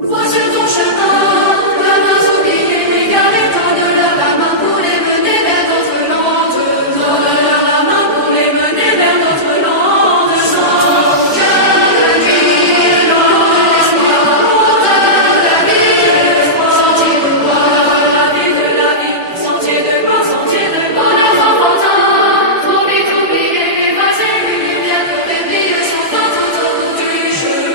Vois-tu ton chemin, la main oubliée, égarée, donne-leur la main pour les mener vers notre lande. Donne-leur la main pour les mener vers notre lande. Sans que la nuit, loin l'espoir, de la vie, sentier de gloire, la vie de la vie, sentier de gloire, sentier de gloire. Les enfantins, trop vite oubliés, effacés, une lumière pour les vies, chantant autour du chemin.